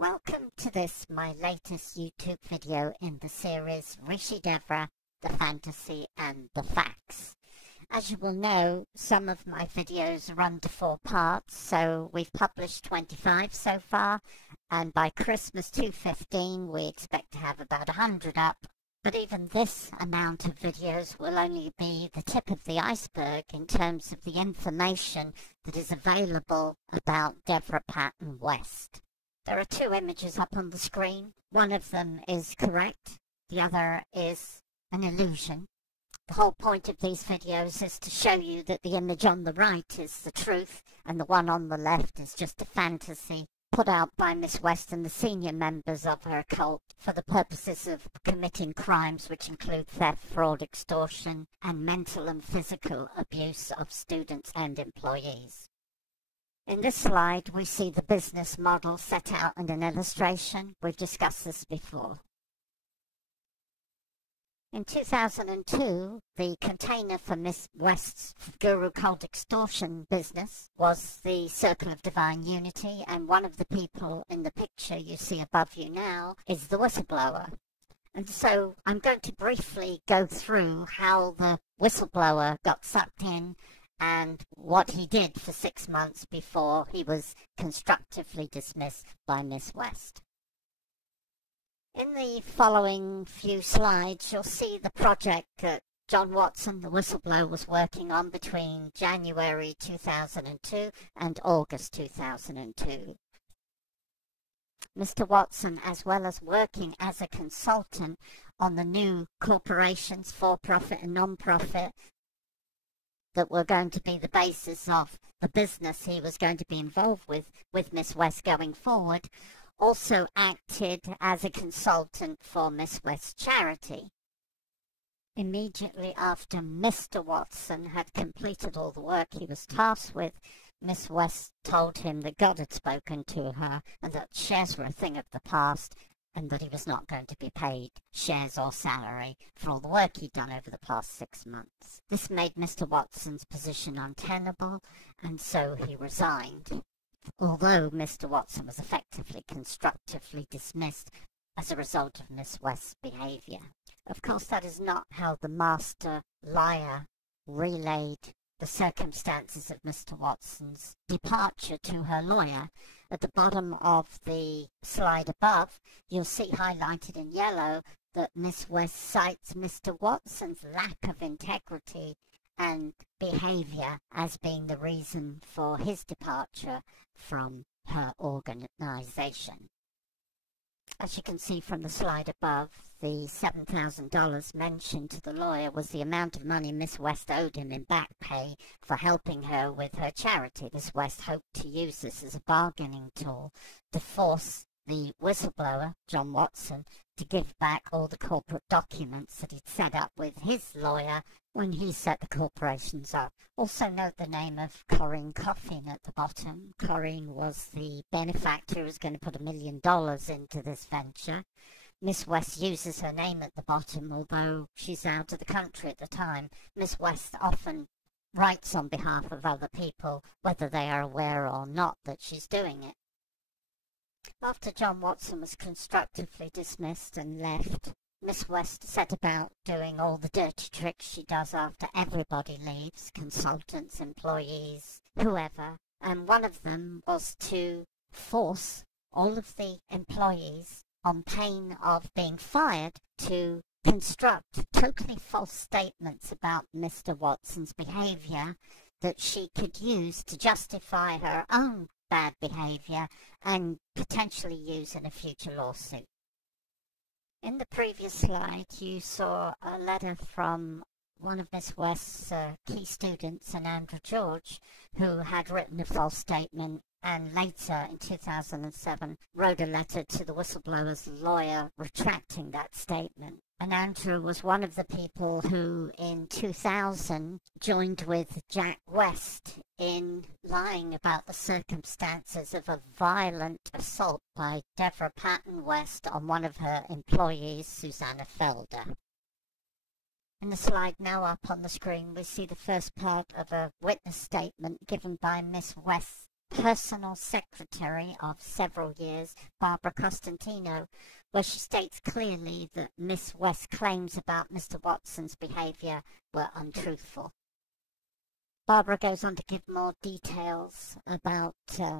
Welcome to this, my latest YouTube video in the series Rishi Devra, the Fantasy and the Facts. As you will know, some of my videos run to 4 parts, so we've published 25 so far, and by Christmas 2015 we expect to have about 100 up. But even this amount of videos will only be the tip of the iceberg in terms of the information that is available about Devra West. There are 2 images up on the screen. One of them is correct, the other is an illusion. The whole point of these videos is to show you that the image on the right is the truth and the one on the left is just a fantasy put out by Miss West and the senior members of her cult for the purposes of committing crimes which include theft, fraud, extortion, and mental and physical abuse of students and employees. In this slide, we see the business model set out in an illustration. We've discussed this before. In 2002, the container for Miss West's guru cult extortion business was the Circle of Divine Unity, and one of the people in the picture you see above you now is the whistleblower. And so I'm going to briefly go through how the whistleblower got sucked in and what he did for 6 months before he was constructively dismissed by Miss West. In the following few slides, you'll see the project that John Watson, the whistleblower, was working on between January 2002 and August 2002. Mr. Watson, as well as working as a consultant on the new corporations, for-profit and non-profit, that were going to be the basis of the business he was going to be involved with Miss West going forward, also acted as a consultant for Miss West's charity. Immediately after Mr. Watson had completed all the work he was tasked with, Miss West told him that God had spoken to her and that shares were a thing of the past and that he was not going to be paid shares or salary for all the work he'd done over the past 6 months. This made Mr. Watson's position untenable, and so he resigned, although Mr. Watson was effectively constructively dismissed as a result of Miss West's behaviour. Of course, that is not how the master liar relayed the circumstances of Mr. Watson's departure to her lawyer. At the bottom of the slide above, you'll see highlighted in yellow that Miss West cites Mr. Watson's lack of integrity and behaviour as being the reason for his departure from her organisation. As you can see from the slide above, the $7,000 mentioned to the lawyer was the amount of money Miss West owed him in back pay for helping her with her charity. Miss West hoped to use this as a bargaining tool to force the whistleblower, John Watson, to give back all the corporate documents that he'd set up with his lawyer when he set the corporations up. Also note the name of Corinne Coffin at the bottom. Corinne was the benefactor who was going to put $1 million into this venture. Miss West uses her name at the bottom, although she's out of the country at the time. Miss West often writes on behalf of other people, whether they are aware or not that she's doing it. After John Watson was constructively dismissed and left, Miss West set about doing all the dirty tricks she does after everybody leaves, consultants, employees, whoever. And one of them was to force all of the employees, on pain of being fired, to construct totally false statements about Mr. Watson's behaviour that she could use to justify her own bad behaviour and potentially use in a future lawsuit. In the previous slide, you saw a letter from one of Miss West's key students, an Andrew George, who had written a false statement and later, in 2007, wrote a letter to the whistleblower's lawyer retracting that statement. And Andrew was one of the people who, in 2000, joined with Jack West in lying about the circumstances of a violent assault by Devra West on one of her employees, Susanna Felder. In the slide now up on the screen, we see the first part of a witness statement given by Miss West's personal secretary of several years, Barbara Costantino, where she states clearly that Miss West's claims about Mr. Watson's behaviour were untruthful. Barbara goes on to give more details about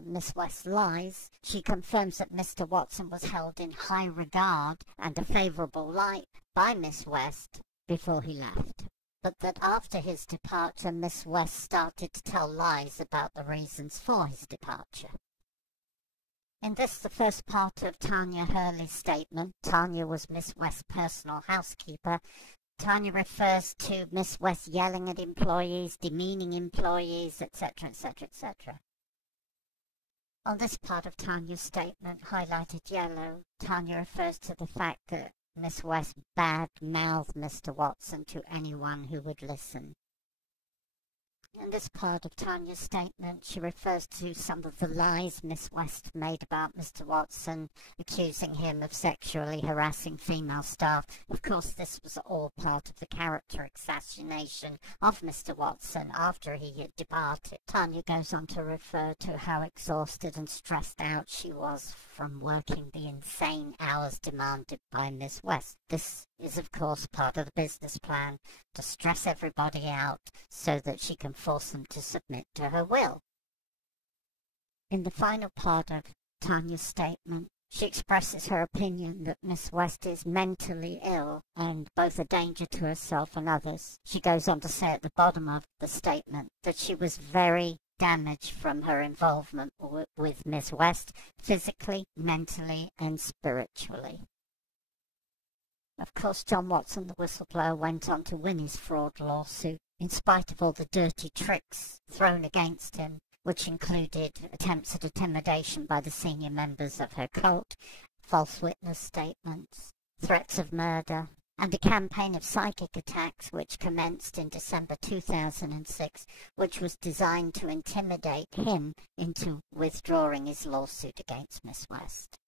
Miss West's lies. She confirms that Mr. Watson was held in high regard and a favourable light by Miss West before he left, but that after his departure, Miss West started to tell lies about the reasons for his departure. In this, the first part of Tanya Hurley's statement, Tanya was Miss West's personal housekeeper. Tanya refers to Miss West yelling at employees, demeaning employees, etc., etc., etc. On this part of Tanya's statement, highlighted yellow, Tanya refers to the fact that Miss West bad-mouthed Mr. Watson to anyone who would listen. In this part of Tanya's statement, she refers to some of the lies Miss West made about Mr. Watson, accusing him of sexually harassing female staff. Of course, this was all part of the character assassination of Mr. Watson after he had departed. Tanya goes on to refer to how exhausted and stressed out she was from working the insane hours demanded by Miss West. This is, of course, part of the business plan, to stress everybody out so that she can force them to submit to her will. In the final part of Tanya's statement, she expresses her opinion that Miss West is mentally ill and both a danger to herself and others. She goes on to say at the bottom of the statement that she was very damaged from her involvement with Miss West, physically, mentally, and spiritually. Of course, John Watson, the whistleblower, went on to win his fraud lawsuit, in spite of all the dirty tricks thrown against him, which included attempts at intimidation by the senior members of her cult, false witness statements, threats of murder, and a campaign of psychic attacks which commenced in December 2006, which was designed to intimidate him into withdrawing his lawsuit against Miss West.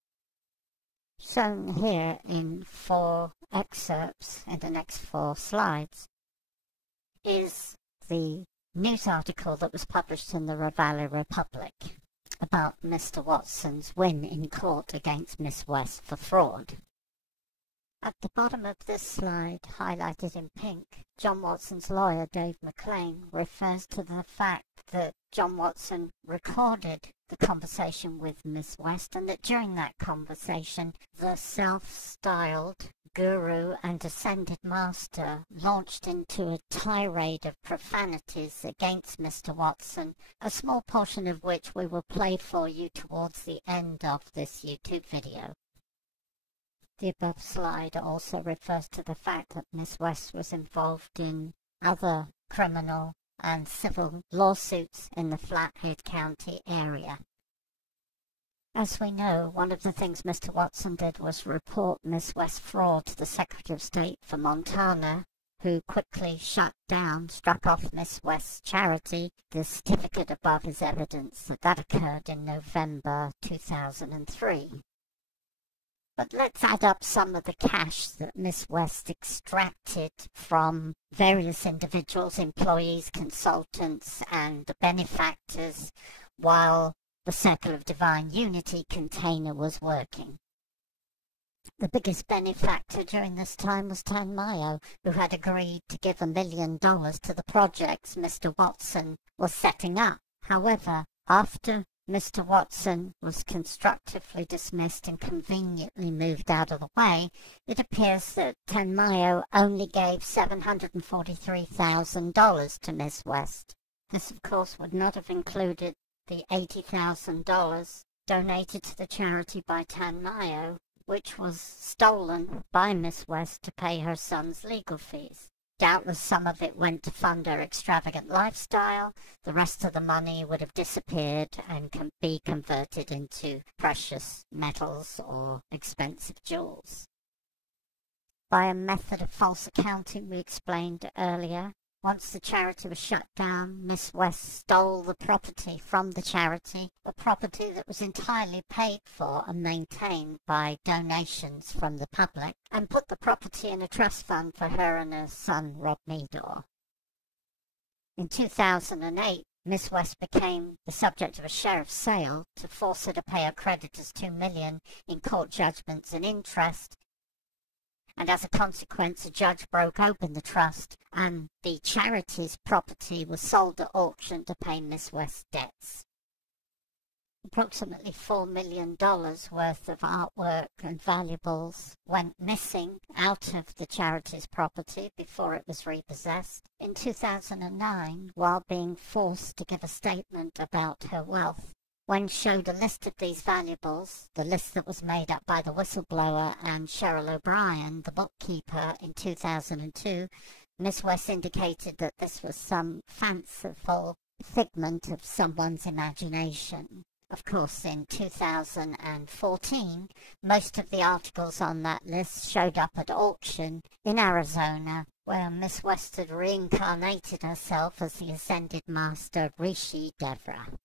Shown here in 4 excerpts in the next 4 slides is the news article that was published in the Ravalli Republic about Mr. Watson's win in court against Miss West for fraud. At the bottom of this slide, highlighted in pink, John Watson's lawyer, Dave McLean, refers to the fact that John Watson recorded the conversation with Miss West, and that during that conversation, the self-styled guru and ascended master launched into a tirade of profanities against Mr. Watson, a small portion of which we will play for you towards the end of this YouTube video. The above slide also refers to the fact that Miss West was involved in other criminal and civil lawsuits in the Flathead County area. As we know, one of the things Mr. Watson did was report Miss West's fraud to the Secretary of State for Montana, who quickly struck off Miss West's charity. The certificate above is evidence that occurred in November 2003. But let's add up some of the cash that Miss West extracted from various individuals, employees, consultants, and benefactors while the Circle of Divine Unity container was working. The biggest benefactor during this time was Tan Mayo, who had agreed to give $1 million to the projects Mr. Watson was setting up. However, after Mr. Watson was constructively dismissed and conveniently moved out of the way, it appears that Tan Mayo only gave $743,000 to Miss West. This, of course, would not have included the $80,000 donated to the charity by Tan Mayo, which was stolen by Miss West to pay her son's legal fees. Doubtless some of it went to fund her extravagant lifestyle. The rest of the money would have disappeared and can be converted into precious metals or expensive jewels. By a method of false accounting we explained earlier, once the charity was shut down, Miss West stole the property from the charity, a property that was entirely paid for and maintained by donations from the public, and put the property in a trust fund for her and her son, Rob Meador. In 2008, Miss West became the subject of a sheriff's sale to force her to pay her creditors $2 million in court judgments and interest. And as a consequence, a judge broke open the trust, and the charity's property was sold at auction to pay Miss West's debts. Approximately $4 million worth of artwork and valuables went missing out of the charity's property before it was repossessed. In 2009, while being forced to give a statement about her wealth, when showed a list of these valuables, the list that was made up by the whistleblower and Cheryl O'Brien, the bookkeeper, in 2002, Miss West indicated that this was some fanciful figment of someone's imagination. Of course, in 2014, most of the articles on that list showed up at auction in Arizona, where Miss West had reincarnated herself as the Ascended Master Rishi Devra.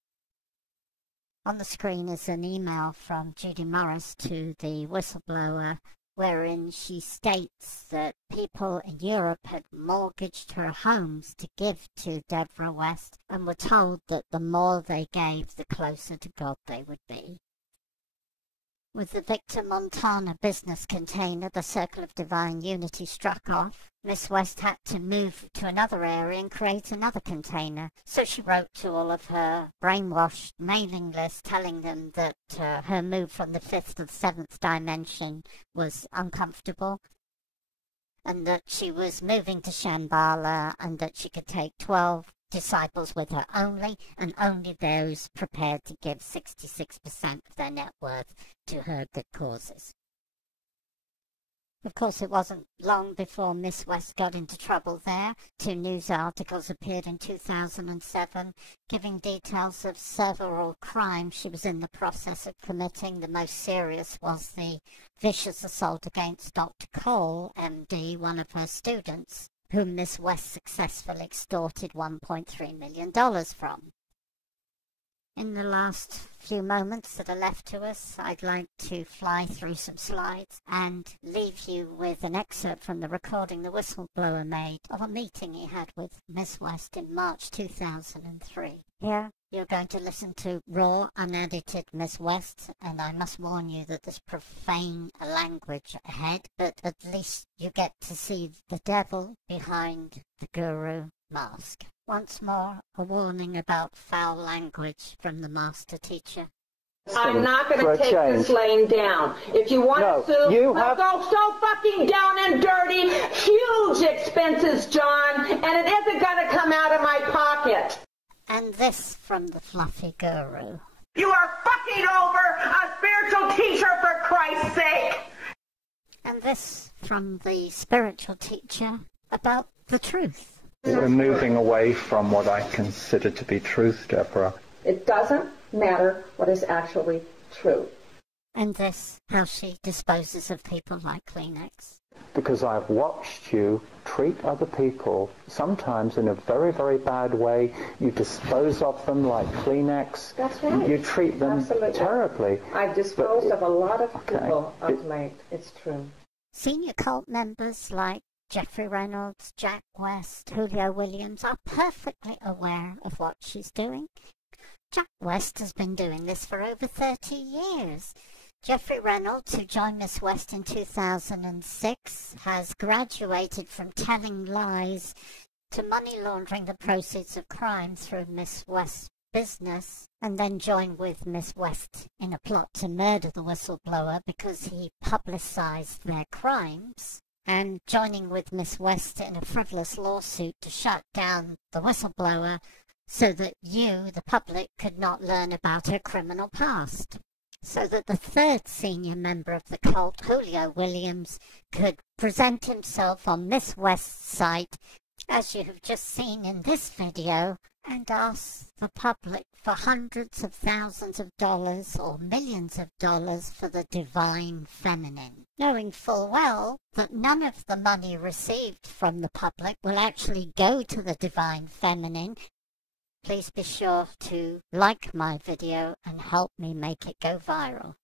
On the screen is an email from Judy Morris to the whistleblower, wherein she states that people in Europe had mortgaged her homes to give to Devra West and were told that the more they gave, the closer to God they would be. With the Victor Montana business container, the Circle of Divine Unity struck off, Miss West had to move to another area and create another container. So she wrote to all of her brainwashed mailing list telling them that her move from the 5th to the 7th dimension was uncomfortable, and that she was moving to Shambhala, and that she could take 12 disciples with her only, and only those prepared to give 66% of their net worth to her good causes. Of course, it wasn't long before Miss West got into trouble there. 2 news articles appeared in 2007 giving details of several crimes she was in the process of committing. The most serious was the vicious assault against Dr. Cole, MD, one of her students, whom Miss West successfully extorted $1.3 million from. In the last few moments that are left to us, I'd like to fly through some slides and leave you with an excerpt from the recording the whistleblower made of a meeting he had with Miss West in March 2003. Here, you're going to listen to raw, unedited Miss West, and I must warn you that there's profane language ahead, but at least you get to see the devil behind the guru mask. Once more, a warning about foul language from the master teacher. I'm not going to take this laying down. If you want to sue, I'll go so fucking down and dirty. Huge expenses, John, and it isn't going to come out of my pocket. And this from the fluffy guru. You are fucking over a spiritual teacher, for Christ's sake. And this from the spiritual teacher about the truth. We're moving away from what I consider to be truth, Devra. It doesn't matter what is actually true. And this, how she disposes of people like Kleenex. Because I've watched you treat other people, sometimes in a very, very bad way. You dispose of them like Kleenex. That's right. You treat them terribly. I've disposed of a lot of people of late. It's true. Senior cult members like Jeffrey Reynolds, Jack West, Julio Williams are perfectly aware of what she's doing. Jack West has been doing this for over 30 years. Jeffrey Reynolds, who joined Miss West in 2006, has graduated from telling lies to money laundering the proceeds of crime through Miss West's business, and then joined with Miss West in a plot to murder the whistleblower because he publicized their crimes, and joining with Miss West in a frivolous lawsuit to shut down the whistleblower so that you, the public, could not learn about her criminal past. So that the third senior member of the cult, Julio Williams, could present himself on Miss West's site, as you have just seen in this video, and ask the public for hundreds of thousands of dollars or millions of dollars for the divine feminine, knowing full well that none of the money received from the public will actually go to the divine feminine. Please be sure to like my video and help me make it go viral.